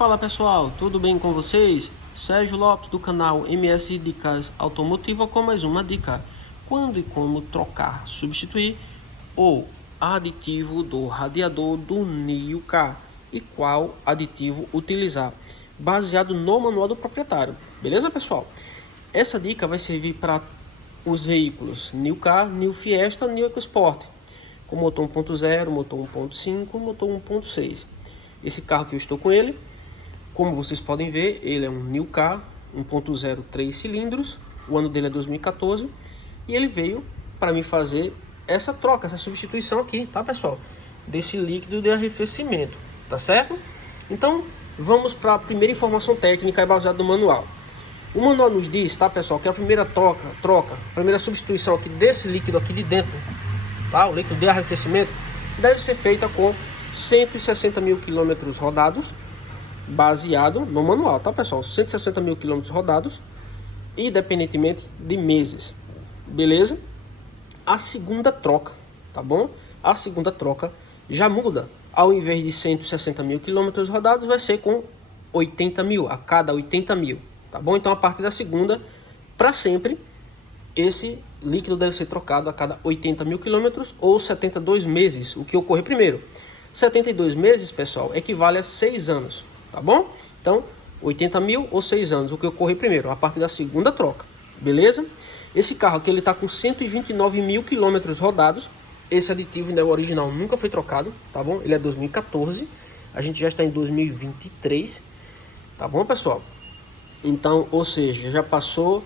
Fala pessoal, tudo bem com vocês? Sérgio Lopes do canal MS Dicas Automotiva com mais uma dica. Quando e como trocar, substituir o aditivo do radiador do Nio K e qual aditivo utilizar, baseado no manual do proprietário. Beleza pessoal? Essa dica vai servir para os veículos Nio K, Nio Fiesta, Nio EcoSport, com motor 1.0, motor 1.5, motor 1.6. Esse carro que eu estou com ele, como vocês podem ver, ele é um Nio K 1.0 3 cilindros, o ano dele é 2014 e ele veio para me fazer essa troca, essa substituição aqui, tá pessoal? Desse líquido de arrefecimento, tá certo? Então vamos para a primeira informação técnica baseada no manual. O manual nos diz, tá pessoal, que a primeira a primeira substituição aqui desse líquido aqui de dentro, tá? O líquido de arrefecimento deve ser feita com 160 mil quilômetros rodados, baseado no manual, tá pessoal? 160 mil quilômetros rodados, independentemente de meses, beleza? A segunda troca, tá bom? A segunda troca já muda. Ao invés de 160 mil quilômetros rodados, vai ser com 80 mil, a cada 80 mil, tá bom? Então, a partir da segunda, para sempre, esse líquido deve ser trocado a cada 80 mil quilômetros ou 72 meses, o que ocorre primeiro. 72 meses, pessoal, equivale a 6 anos, tá bom? Então, 80 mil ou 6 anos, o que ocorre primeiro, a partir da segunda troca, beleza? Esse carro aqui, ele tá com 129 mil quilômetros rodados, esse aditivo ainda é o original, nunca foi trocado, tá bom? Ele é 2014, a gente já está em 2023, tá bom, pessoal? Então, ou seja, já passou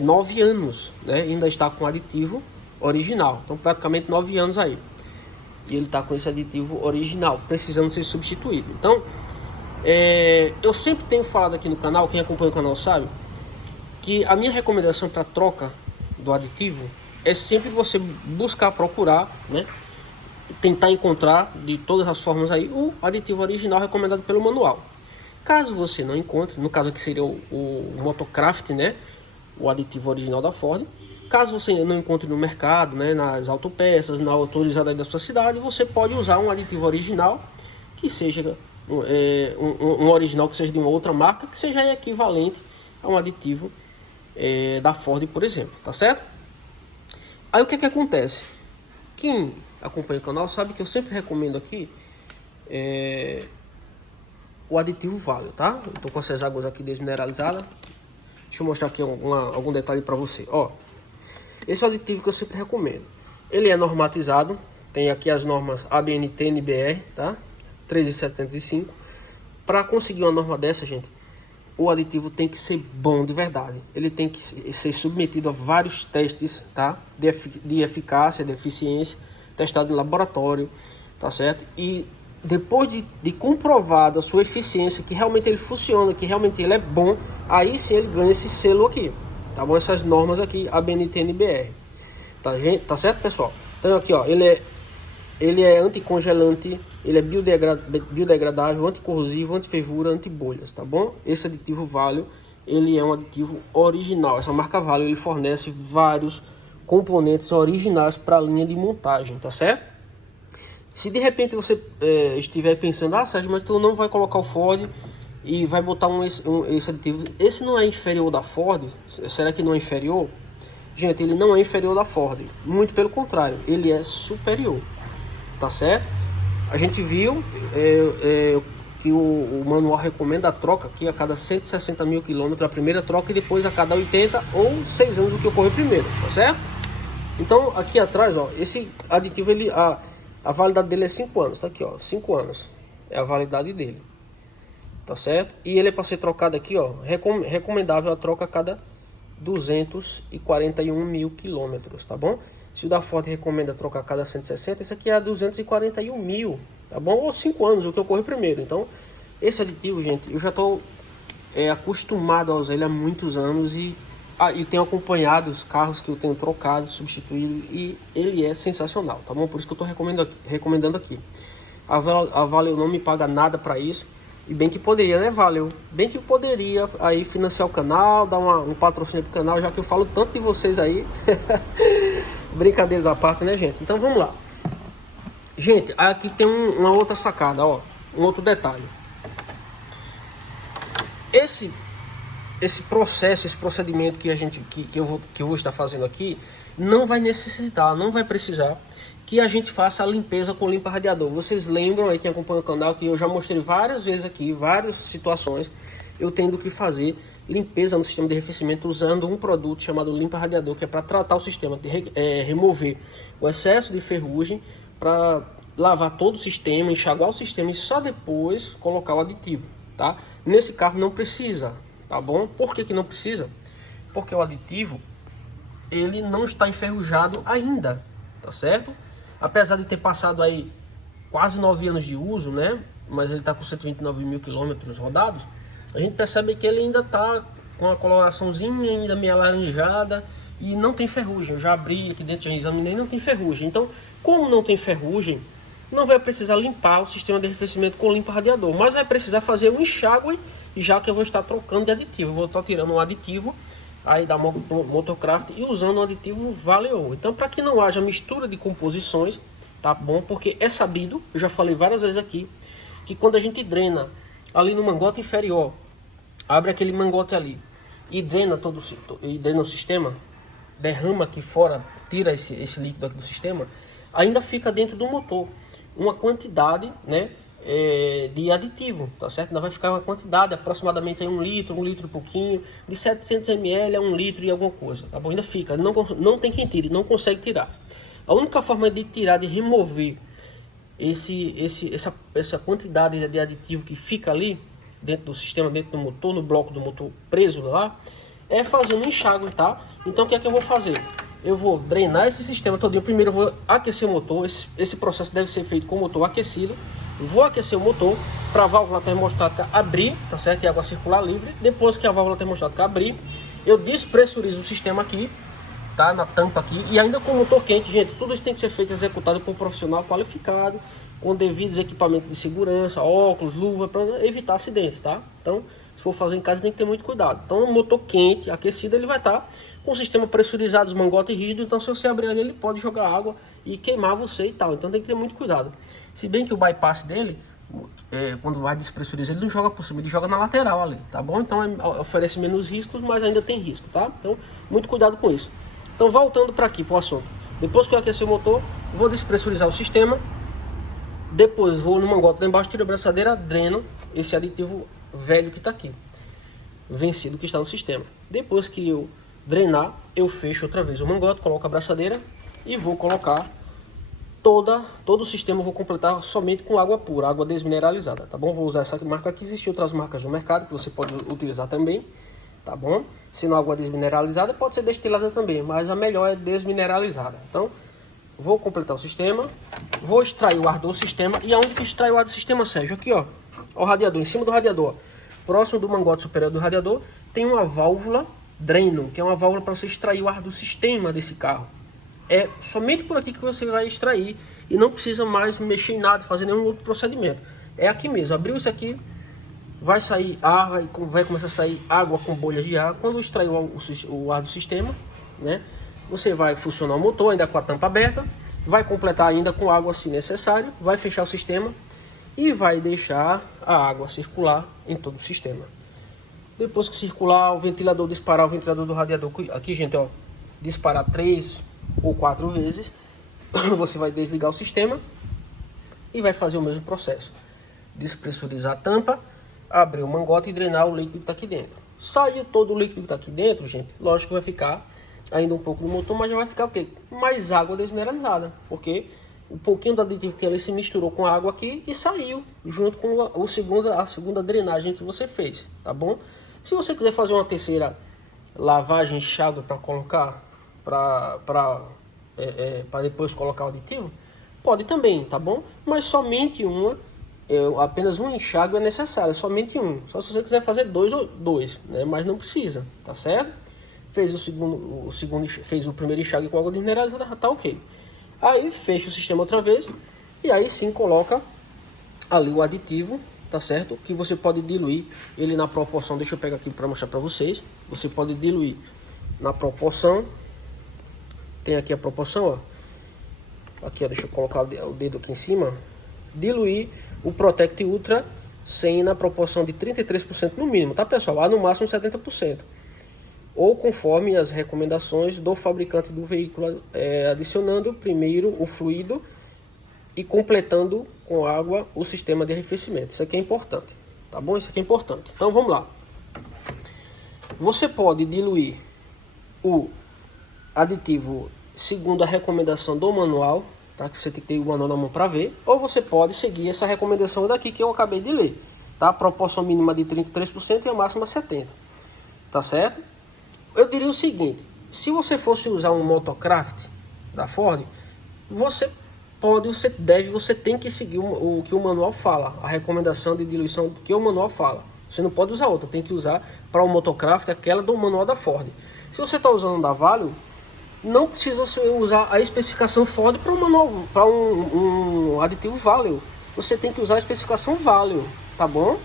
9 anos, né? Ainda está com aditivo original, então praticamente 9 anos aí. E ele está com esse aditivo original, precisando ser substituído. Então, eu sempre tenho falado aqui no canal, quem acompanha o canal sabe, que a minha recomendação para troca do aditivo é sempre você buscar procurar, né? Tentar encontrar de todas as formas aí o aditivo original recomendado pelo manual. Caso você não encontre, no caso aqui seria o Motocraft, né? O aditivo original da Ford. Caso você não encontre no mercado, né, nas autopeças, na autorizada aí da sua cidade, você pode usar um aditivo original que seja um original que seja de uma outra marca, que seja equivalente a um aditivo da Ford, por exemplo, tá certo? Aí o que acontece? Quem acompanha o canal sabe que eu sempre recomendo aqui o aditivo Valeo, tá? Eu tô com essas águas aqui desmineralizadas. Deixa eu mostrar aqui algum detalhe para você, ó. Esse é o aditivo que eu sempre recomendo. Ele é normatizado, tem aqui as normas ABNT NBR, tá? 13705. Para conseguir uma norma dessa, gente, o aditivo tem que ser bom de verdade. Ele tem que ser submetido a vários testes, tá? De eficácia, de eficiência, testado em laboratório, tá certo? E depois de comprovado a sua eficiência, que realmente ele funciona, que realmente ele é bom, aí sim ele ganha esse selo aqui. Tá bom? Essas normas aqui, a BNT-NBR. Tá certo, pessoal? Então aqui, ó, ele é anticongelante, ele é biodegradável, anticorrosivo, antifervura, antibolhas, tá bom? Esse aditivo Valeo, ele é um aditivo original. Essa marca Valeo, ele fornece vários componentes originais para a linha de montagem, tá certo? Se de repente você estiver pensando, Sérgio, mas tu não vai colocar o Ford e vai botar esse aditivo, esse não é inferior da Ford? Será que não é inferior? Gente, ele não é inferior da Ford, muito pelo contrário, ele é superior, tá certo? A gente viu que o manual recomenda a troca aqui a cada 160 mil quilômetros, a primeira troca, e depois a cada 80 ou 6 anos, o que ocorre primeiro, tá certo? Então aqui atrás, ó, esse aditivo, a validade dele é 5 anos, tá aqui, ó, 5 anos é a validade dele. Tá certo? E ele é para ser trocado aqui, ó, recomendável a troca a cada 241 mil quilômetros, tá bom? Se o da Ford recomenda trocar a cada 160, esse aqui é a 241 mil, tá bom? Ou 5 anos, o que ocorre primeiro. Então, esse aditivo, gente, eu já estou acostumado a usar ele há muitos anos e tenho acompanhado os carros que eu tenho trocado, substituído, e ele é sensacional, tá bom? Por isso que eu estou recomendando aqui. A Valeo não me paga nada para isso. E bem que poderia, né, Valeo? Bem que eu poderia aí financiar o canal, dar um patrocínio pro canal, já que eu falo tanto de vocês aí. Brincadeiras à parte, né, gente? Então vamos lá. Gente, aqui tem uma outra sacada, ó. Um outro detalhe. Esse processo, esse procedimento que eu vou estar fazendo aqui, não vai necessitar, não vai precisar que a gente faça a limpeza com limpa radiador. Vocês lembram aí, quem acompanha o canal, que eu já mostrei várias vezes aqui, várias situações, eu tendo que fazer limpeza no sistema de arrefecimento usando um produto chamado limpa radiador, que é para tratar o sistema, remover o excesso de ferrugem, para lavar todo o sistema, enxaguar o sistema e só depois colocar o aditivo, tá? Nesse carro não precisa, tá bom? Por que não precisa? Porque o aditivo, ele não está enferrujado ainda, tá certo? Apesar de ter passado aí quase 9 anos de uso, né? Mas ele está com 129 mil quilômetros rodados. A gente percebe que ele ainda está com a coloraçãozinha ainda meio alaranjada e não tem ferrugem. Eu já abri aqui dentro, já examinei, não tem ferrugem. Então, como não tem ferrugem, não vai precisar limpar o sistema de arrefecimento com limpa radiador, mas vai precisar fazer um enxágue, já que eu vou estar trocando de aditivo. Eu vou estar tirando um aditivo aí da Motorcraft e usando um aditivo Valeo. Então, para que não haja mistura de composições, tá bom? Porque é sabido, eu já falei várias vezes aqui, que quando a gente drena ali no mangote inferior, abre aquele mangote ali e drena o sistema, derrama aqui fora, tira esse líquido aqui do sistema, ainda fica dentro do motor uma quantidade, né, de aditivo, tá certo? Ainda vai ficar uma quantidade, aproximadamente aí 1 litro e pouquinho, de 700 ml a 1 litro e alguma coisa, tá bom? Ainda fica, não tem quem tire, não consegue tirar. A única forma de tirar, de remover essa quantidade de aditivo que fica ali dentro do sistema, dentro do motor, no bloco do motor preso lá, é fazendo um enxágue, tá? Então o que é que eu vou fazer? Eu vou drenar esse sistema todinho. Primeiro eu vou aquecer o motor. Esse processo deve ser feito com o motor aquecido. Vou aquecer o motor para a válvula termostática abrir, tá certo? E a água circular livre. Depois que a válvula termostática abrir, eu despressurizo o sistema aqui, tá? Na tampa aqui. E ainda com o motor quente, gente, tudo isso tem que ser feito, executado por um profissional qualificado, com devidos equipamentos de segurança, óculos, luva, para evitar acidentes, tá? Então, se for fazer em casa, tem que ter muito cuidado. Então, o motor quente, aquecido, ele vai estar com o sistema pressurizado, os mangotes rígidos. Então, se você abrir ali, ele pode jogar água e queimar você e tal. Então, tem que ter muito cuidado. Se bem que o bypass dele, quando vai despressurizar, ele não joga por cima, ele joga na lateral ali, tá bom? Então, oferece menos riscos, mas ainda tem risco, tá? Então, muito cuidado com isso. Então, voltando para aqui, para o assunto. Depois que eu aquecer o motor, vou despressurizar o sistema. Depois vou no mangote lá embaixo, tiro a braçadeira, dreno esse aditivo velho que está aqui, vencido, que está no sistema. Depois que eu drenar, eu fecho outra vez o mangote, coloco a braçadeira e vou colocar todo o sistema. Eu vou completar somente com água pura, água desmineralizada, tá bom? Vou usar essa marca aqui. Existem outras marcas no mercado que você pode utilizar também, tá bom? Se não água desmineralizada, pode ser destilada também, mas a melhor é desmineralizada. Então, vou completar o sistema, vou extrair o ar do sistema. E aonde que extrai o ar do sistema, Sérgio? Aqui, ó, o radiador, em cima do radiador, próximo do mangote superior do radiador, tem uma válvula dreno, que é uma válvula para você extrair o ar do sistema desse carro. É somente por aqui que você vai extrair e não precisa mais mexer em nada, fazer nenhum outro procedimento. É aqui mesmo, abriu isso aqui, vai sair ar, vai começar a sair água com bolhas de ar. Quando extrair o ar do sistema, né, você vai funcionar o motor ainda com a tampa aberta, vai completar ainda com água se necessário, vai fechar o sistema e vai deixar a água circular em todo o sistema. Depois que circular, o ventilador disparar, o ventilador do radiador aqui, gente, ó, disparar 3 ou 4 vezes, você vai desligar o sistema e vai fazer o mesmo processo. Despressurizar a tampa, abrir o mangote e drenar o líquido que está aqui dentro. Saiu todo o líquido que está aqui dentro, gente, lógico que vai ficar ainda um pouco no motor, mas já vai ficar o quê? Mais água desmineralizada, porque um pouquinho do aditivo que ali se misturou com a água aqui e saiu junto com a segunda drenagem que você fez, tá bom? Se você quiser fazer uma terceira lavagem, enxágue para colocar, para depois colocar o aditivo, pode também, tá bom? Mas somente apenas um enxágue é necessário, somente um. Só se você quiser fazer dois, né? Mas não precisa, tá certo? Fez fez o primeiro enxágue com água desmineralizada, tá ok. Aí fecha o sistema outra vez e aí sim coloca ali o aditivo, tá certo? Que você pode diluir ele na proporção, deixa eu pegar aqui para mostrar para vocês. Você pode diluir na proporção, tem aqui a proporção, ó. Aqui, ó, deixa eu colocar o dedo aqui em cima. Diluir o Protect Ultra 100 na proporção de 33% no mínimo, tá pessoal? A no máximo 70%. Ou conforme as recomendações do fabricante do veículo, adicionando primeiro o fluido e completando com água o sistema de arrefecimento. Isso aqui é importante, tá bom? Isso aqui é importante. Então vamos lá. Você pode diluir o aditivo segundo a recomendação do manual, tá? Que você tem que ter o manual na mão para ver, ou você pode seguir essa recomendação daqui que eu acabei de ler, tá? A proporção mínima de 33% e a máxima 70%, tá certo? Eu diria o seguinte: se você fosse usar um Motocraft da Ford, você tem que seguir o que o manual fala, a recomendação de diluição que o manual fala. Você não pode usar outra, tem que usar para o Motocraft aquela do manual da Ford. Se você está usando da Valeo, não precisa você usar a especificação Ford para um aditivo Valeo. Você tem que usar a especificação Valeo, tá bom?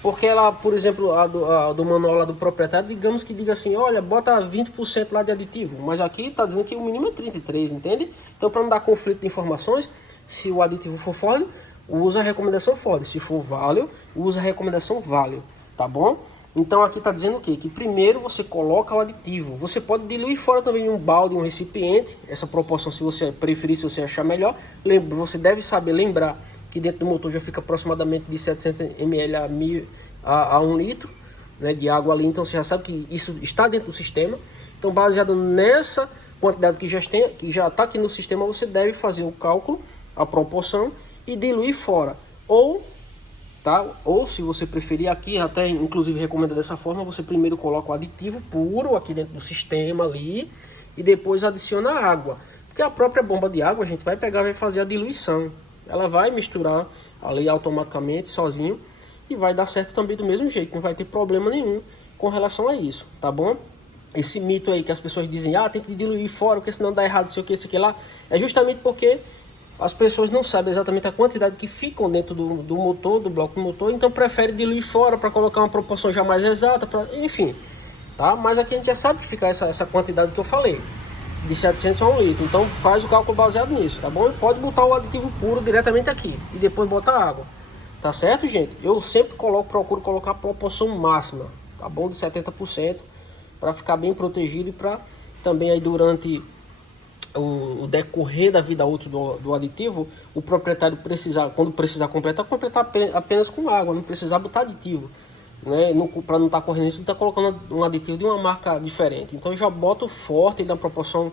Porque ela, por exemplo, a do manual lá do proprietário, digamos que diga assim, olha, bota 20% lá de aditivo, mas aqui está dizendo que o mínimo é 33%, entende? Então, para não dar conflito de informações, se o aditivo for Ford, usa a recomendação Ford. Se for Valeo, usa a recomendação Valeo, tá bom? Então, aqui está dizendo o quê? Que primeiro você coloca o aditivo. Você pode diluir fora também em um balde, um recipiente, essa proporção se você preferir, se você achar melhor. Você deve saber lembrar que dentro do motor já fica aproximadamente de 700 ml a 1 litro, né, de água ali. Então você já sabe que isso está dentro do sistema. Então, baseado nessa quantidade que já está aqui no sistema, você deve fazer o cálculo, a proporção e diluir fora. Ou se você preferir aqui, até inclusive recomendo dessa forma, você primeiro coloca o aditivo puro aqui dentro do sistema ali e depois adiciona a água. Porque a própria bomba de água a gente vai pegar e vai fazer a diluição. Ela vai misturar ali automaticamente, sozinho, e vai dar certo também do mesmo jeito, não vai ter problema nenhum com relação a isso, tá bom? Esse mito aí que as pessoas dizem, tem que diluir fora, porque senão dá errado, sei o que, isso aqui lá, é justamente porque as pessoas não sabem exatamente a quantidade que ficam dentro do motor, do bloco do motor, então prefere diluir fora para colocar uma proporção já mais exata, enfim, tá? Mas aqui a gente já sabe que fica essa quantidade que eu falei, de 700 a 1 litro, então faz o cálculo baseado nisso, tá bom? Pode botar o aditivo puro diretamente aqui e depois botar água, tá certo, gente? Eu sempre procuro colocar a proporção máxima, tá bom? De 70%, para ficar bem protegido e para também aí durante o decorrer da vida útil do aditivo, o proprietário quando precisar completar apenas com água, não precisar botar aditivo, né? Para não estar correndo isso, está colocando um aditivo de uma marca diferente. Então eu já boto forte na proporção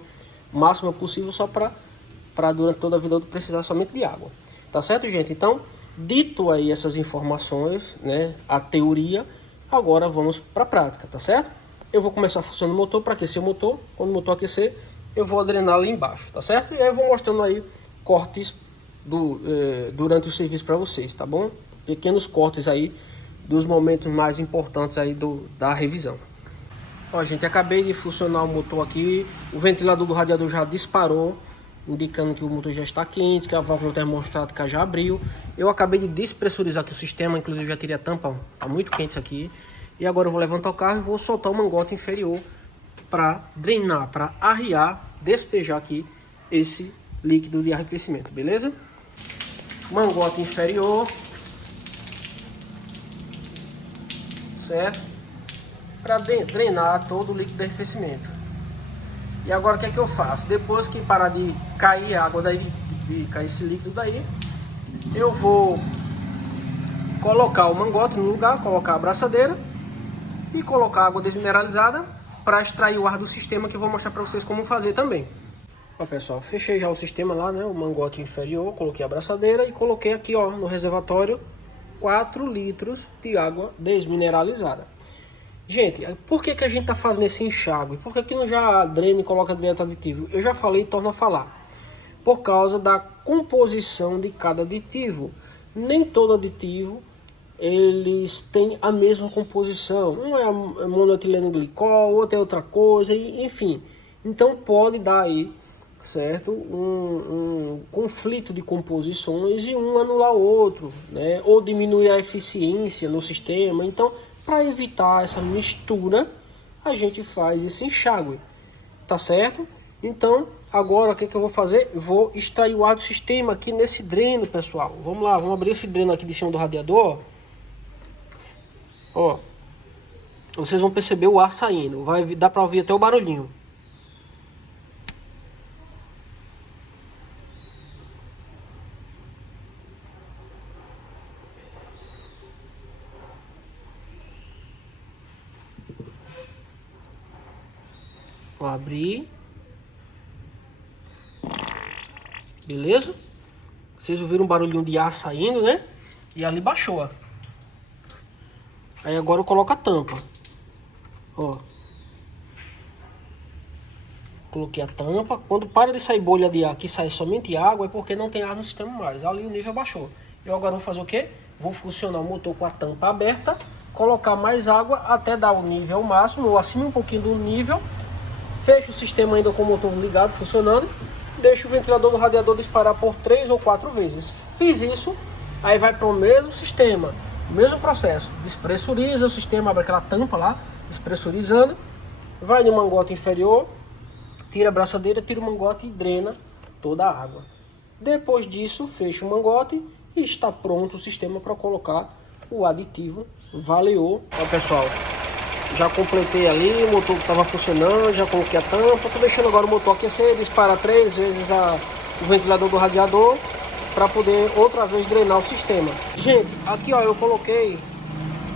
máxima possível, só para durante toda a vida útil precisar somente de água, tá certo, gente? Então, dito aí essas informações, né, a teoria, agora vamos para a prática, tá certo? Eu vou começar funcionando o motor para aquecer o motor. Quando o motor aquecer, eu vou drenar ali embaixo, tá certo? E aí eu vou mostrando aí cortes durante o serviço para vocês, tá bom? Pequenos cortes aí dos momentos mais importantes aí da revisão. Ó, gente, acabei de funcionar o motor aqui. O ventilador do radiador já disparou, indicando que o motor já está quente, que a válvula termostática já abriu. Eu acabei de despressurizar aqui o sistema, inclusive já tirei a tampa, ó. Tá muito quente isso aqui. E agora eu vou levantar o carro e vou soltar o mangote inferior para drenar, para arriar, despejar aqui esse líquido de arrefecimento, beleza? Mangote inferior, certo? Para drenar todo o líquido de arrefecimento. E agora o que é que eu faço? Depois que parar de cair a água daí, de cair esse líquido daí, eu vou colocar o mangote no lugar, colocar a abraçadeira e colocar água desmineralizada para extrair o ar do sistema, que eu vou mostrar para vocês como fazer também. Ó, pessoal, fechei já o sistema lá, né, o mangote inferior, coloquei a abraçadeira e coloquei aqui, ó, no reservatório 4 litros de água desmineralizada. Gente, por que a gente tá fazendo esse enxágue? Por que aqui não já drena e coloca direto aditivo? Eu já falei e torno a falar. Por causa da composição de cada aditivo. Nem todo aditivo eles têm a mesma composição. Um é monoetileno glicol, outro é outra coisa, enfim. Então pode dar aí, certo, um conflito de composições e um anular o outro, né? Ou diminuir a eficiência no sistema. Então, para evitar essa mistura, a gente faz esse enxágue, tá certo? Então, agora o que eu vou fazer? Vou extrair o ar do sistema aqui nesse dreno, pessoal. Vamos lá, vamos abrir esse dreno aqui de cima do radiador. Ó, vocês vão perceber o ar saindo. Vai dar para ouvir até o barulhinho. Vou abrir. Beleza? Vocês ouviram um barulhinho de ar saindo, né? E ali baixou, ó. Aí agora eu coloco a tampa. Ó. Coloquei a tampa. Quando para de sair bolha de ar, que sai somente água, é porque não tem ar no sistema mais. Ali o nível baixou. Eu agora vou fazer o quê? Vou funcionar o motor com a tampa aberta, colocar mais água até dar o nível máximo, ou acima um pouquinho do nível. Fecho o sistema ainda com o motor ligado, funcionando. Deixo o ventilador do radiador disparar por 3 ou 4 vezes. Fiz isso, aí vai para o mesmo sistema, mesmo processo. Despressuriza o sistema, abre aquela tampa lá, despressurizando. Vai no mangote inferior, tira a braçadeira, tira o mangote e drena toda a água. Depois disso, fecha o mangote e está pronto o sistema para colocar o aditivo Valeo. Ó pessoal, já completei ali, o motor estava funcionando, já coloquei a tampa. Estou deixando agora o motor aquecer, dispara 3 vezes o ventilador do radiador para poder outra vez drenar o sistema. Gente, aqui ó, eu coloquei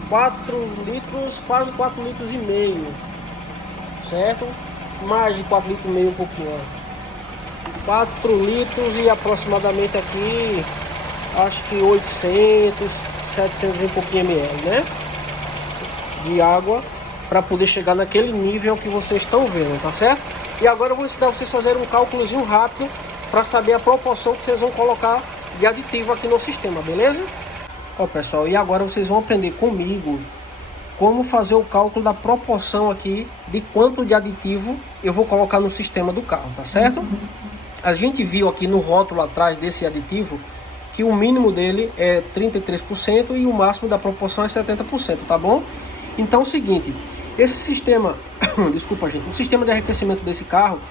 4 litros, quase 4 litros e meio, certo? Mais de 4 litros e meio, um pouquinho, ó. 4 litros e aproximadamente aqui, acho que 800, 700 e um pouquinho ml, né? De água, para poder chegar naquele nível que vocês estão vendo, tá certo? E agora eu vou ensinar vocês a fazerem um cálculozinho rápido para saber a proporção que vocês vão colocar de aditivo aqui no sistema, beleza? Ó pessoal, e agora vocês vão aprender comigo como fazer o cálculo da proporção aqui de quanto de aditivo eu vou colocar no sistema do carro, tá certo? A gente viu aqui no rótulo atrás desse aditivo que o mínimo dele é 33% e o máximo da proporção é 70%, tá bom? Então é o seguinte, esse sistema, desculpa gente, o sistema de arrefecimento desse carro,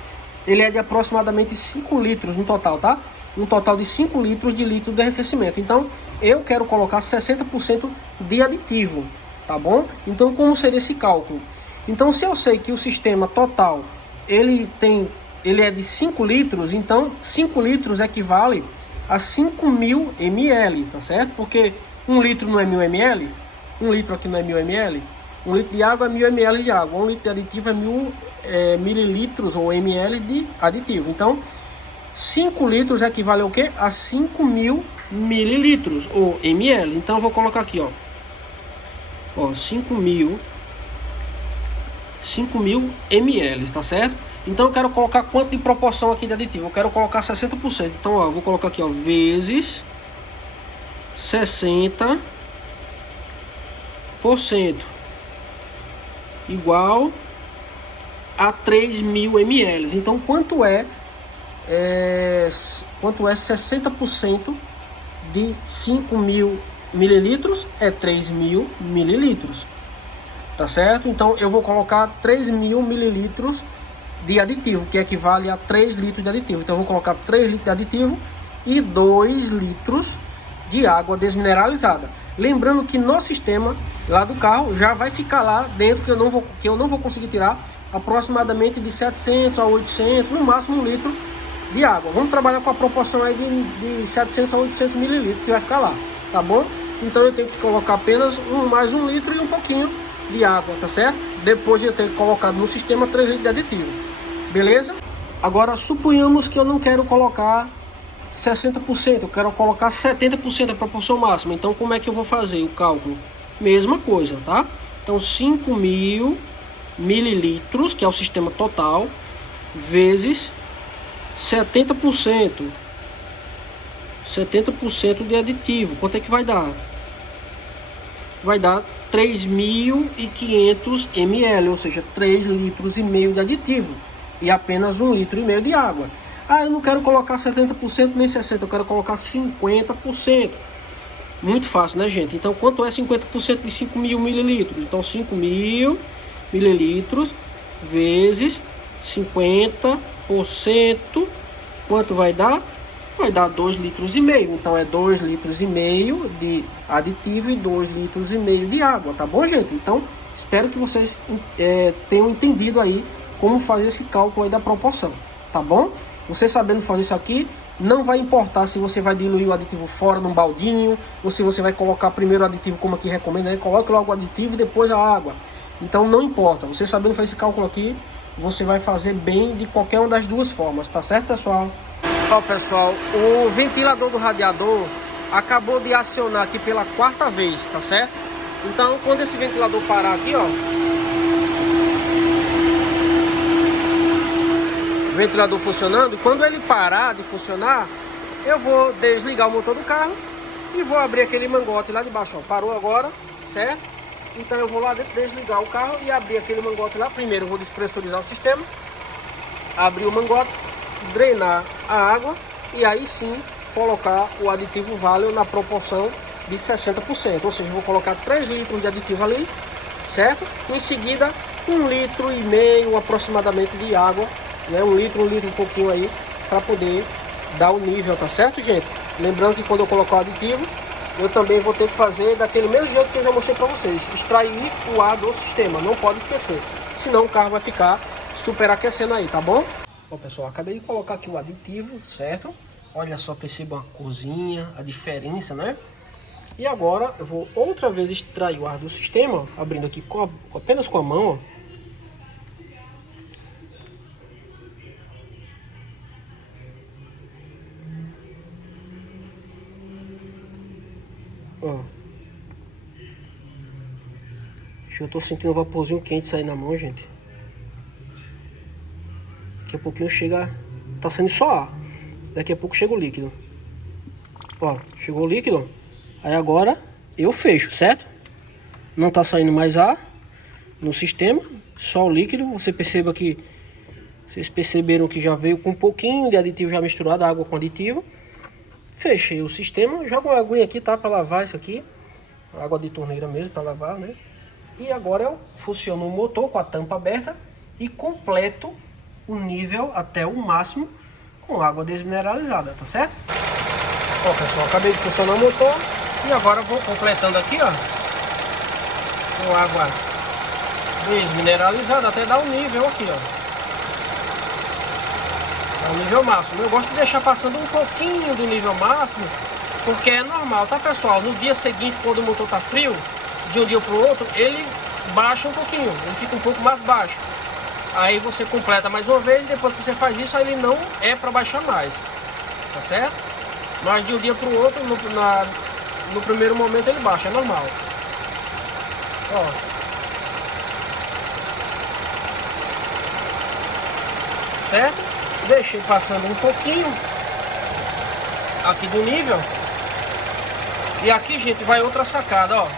ele é de aproximadamente 5 litros no total, tá? Um total de 5 litros de litro de arrefecimento. Então eu quero colocar 60% de aditivo, tá bom? Então como seria esse cálculo? Então se eu sei que o sistema total, ele é de 5 litros, então 5 litros equivale a 5.000 ml, tá certo? Porque 1 litro não é 1.000 ml, 1 litro aqui não é 1.000 ml, 1 litro de água é 1.000 ml de água, 1 litro de aditivo é 1.000 mililitros ou ml de aditivo. Então 5 litros equivale ao quê? A 5.000 mililitros ou ml. Então eu vou colocar aqui, ó, 5.000 ml, tá certo? Então eu quero colocar quanto de proporção aqui de aditivo? Eu quero colocar 60%. Então ó, eu vou colocar aqui, ó, vezes 60% igual a 3.000 ml. Então quanto é 60% de 5.000 mililitros? É 3.000 mililitros, tá certo? Então eu vou colocar 3.000 mililitros de aditivo, que equivale a 3 litros de aditivo. Então eu vou colocar 3 litros de aditivo e 2 litros de água desmineralizada. Lembrando que no sistema lá do carro já vai ficar lá dentro, que eu não vou conseguir tirar, aproximadamente de 700 a 800, no máximo 1 litro de água. Vamos trabalhar com a proporção aí de 700 a 800 mililitros que vai ficar lá, tá bom? Então eu tenho que colocar apenas mais 1 litro e um pouquinho de água, tá certo? Depois de eu ter colocado no sistema 3 litros de aditivo, beleza? Agora suponhamos que eu não quero colocar 60%, eu quero colocar 70% da proporção máxima. Então como é que eu vou fazer o cálculo? Mesma coisa, tá? Então 5.000 mililitros, que é o sistema total, vezes 70% de aditivo. Quanto é que vai dar? Vai dar 3.500 ml, ou seja, 3 litros e meio de aditivo e apenas 1 litro e meio de água. Ah, eu não quero colocar 70% nem 60%, eu quero colocar 50%. Muito fácil, né, gente? Então, quanto é 50% de 5.000 mililitros? Então, 5.000 mililitros vezes 50%, quanto vai dar? vai dar 2,5 litros. Então é 2,5 litros de aditivo e 2,5 litros de água, tá bom, gente? Então espero que vocês tenham entendido aí como fazer esse cálculo aí da proporção, tá bom? Você sabendo fazer isso aqui, não vai importar se você vai diluir o aditivo fora num baldinho, ou se você vai colocar primeiro o aditivo, como aqui recomenda, né? Coloque logo o aditivo e depois a água. Então não importa, você sabendo fazer esse cálculo aqui, você vai fazer bem de qualquer uma das duas formas, tá certo, pessoal? Ó, pessoal, o ventilador do radiador acabou de acionar aqui pela 4ª vez, tá certo? Então, quando esse ventilador parar aqui, ó, o ventilador funcionando, quando ele parar de funcionar, eu vou desligar o motor do carro e vou abrir aquele mangote lá de baixo, ó. Parou agora, certo? Então eu vou lá desligar o carro e abrir aquele mangote lá. Primeiro eu vou despressurizar o sistema, abrir o mangote, drenar a água e aí sim colocar o aditivo Valeo na proporção de 60%, ou seja, vou colocar 3 litros de aditivo ali, certo? Em seguida 1,5 litro aproximadamente de água, né? 1 litro um pouquinho aí, para poder dar o nível, tá certo, gente? Lembrando que quando eu colocar o aditivo, eu também vou ter que fazer daquele mesmo jeito que eu já mostrei para vocês, extrair o ar do sistema, não pode esquecer, senão o carro vai ficar superaquecendo aí, tá bom? Bom, pessoal, acabei de colocar aqui o aditivo, certo? Olha só, percebam a corzinha, a diferença, né? E agora eu vou outra vez extrair o ar do sistema, ó, abrindo aqui apenas com a mão, ó. Ó. Eu tô sentindo um vaporzinho quente sair na mão, gente. Daqui a pouquinho chega, tá saindo só ar. Daqui a pouco chega o líquido. Ó, chegou o líquido. Aí agora eu fecho, certo? Não tá saindo mais ar no sistema, só o líquido. Vocês perceberam que já veio com um pouquinho de aditivo já misturado, água com aditivo. Fechei o sistema, jogo uma aguinha aqui, tá? Pra lavar isso aqui. Água de torneira mesmo, pra lavar, né? E agora eu funciono o motor com a tampa aberta e completo o nível até o máximo com água desmineralizada, tá certo? Ó, pessoal, acabei de funcionar o motor e agora vou completando aqui, ó, com água desmineralizada até dar o nível aqui, ó, o nível máximo. Eu gosto de deixar passando um pouquinho do nível máximo, porque é normal, tá, pessoal? No dia seguinte, quando o motor tá frio, de um dia para o outro, ele baixa um pouquinho, ele fica um pouco mais baixo. Aí você completa mais uma vez e depois que você faz isso, aí ele não é para baixar mais, tá certo? Mas de um dia para o outro, no primeiro momento ele baixa, é normal. Ó. Certo? Deixei passando um pouquinho aqui do nível. E aqui, gente, vai outra sacada, ó.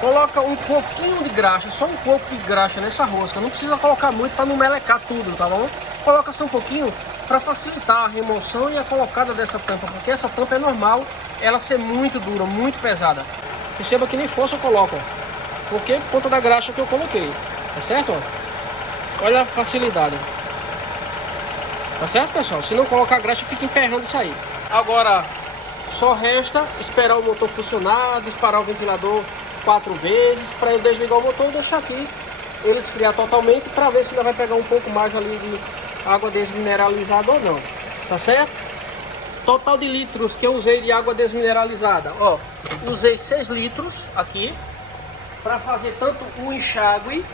Coloca um pouquinho de graxa, só um pouco de graxa nessa rosca. Não precisa colocar muito para não melecar tudo, tá bom? Coloca só um pouquinho para facilitar a remoção e a colocada dessa tampa, porque essa tampa é normal ela ser muito dura, muito pesada. Perceba que nem força eu coloco, ó, porque por conta da graxa que eu coloquei, tá certo? Ó? Olha a facilidade. Tá certo, pessoal? Se não colocar graxa, fica emperrando isso aí. Agora, só resta esperar o motor funcionar, disparar o ventilador 4 vezes, para eu desligar o motor e deixar aqui ele esfriar totalmente, para ver se ainda vai pegar um pouco mais ali de água desmineralizada ou não, tá certo? Total de litros que eu usei de água desmineralizada, ó, usei 6 litros aqui, para fazer tanto o enxágue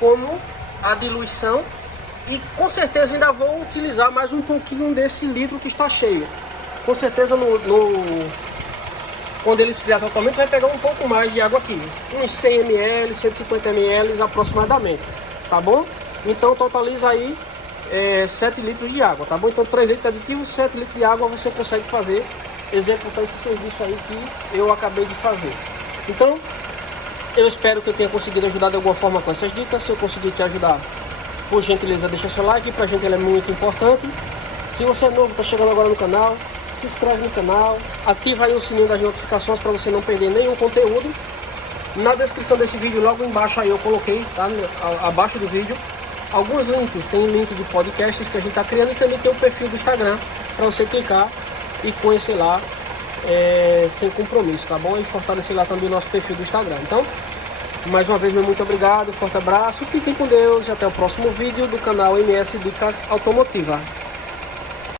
como a diluição, e com certeza ainda vou utilizar mais um pouquinho desse litro que está cheio. Com certeza quando ele esfriar totalmente vai pegar um pouco mais de água aqui, uns 100 ml, 150 ml aproximadamente, tá bom? Então totaliza aí 7 litros de água, tá bom? Então 3 litros de aditivo, 7 litros de água você consegue fazer, executar esse serviço aí que eu acabei de fazer. Então eu espero que eu tenha conseguido ajudar de alguma forma com essas dicas. Se eu conseguir te ajudar, por gentileza deixa seu like, pra gente ele é muito importante. Se você é novo, tá chegando agora no canal, se inscreve no canal, ativa aí o sininho das notificações para você não perder nenhum conteúdo. Na descrição desse vídeo, logo embaixo aí eu coloquei, tá? Abaixo do vídeo, alguns links. Tem link de podcasts que a gente tá criando e também tem o perfil do Instagram, para você clicar e conhecer lá sem compromisso, tá bom? E fortalecer lá também o nosso perfil do Instagram. Então, mais uma vez, meu muito obrigado, forte abraço, fiquem com Deus e até o próximo vídeo do canal MS Dicas Automotiva.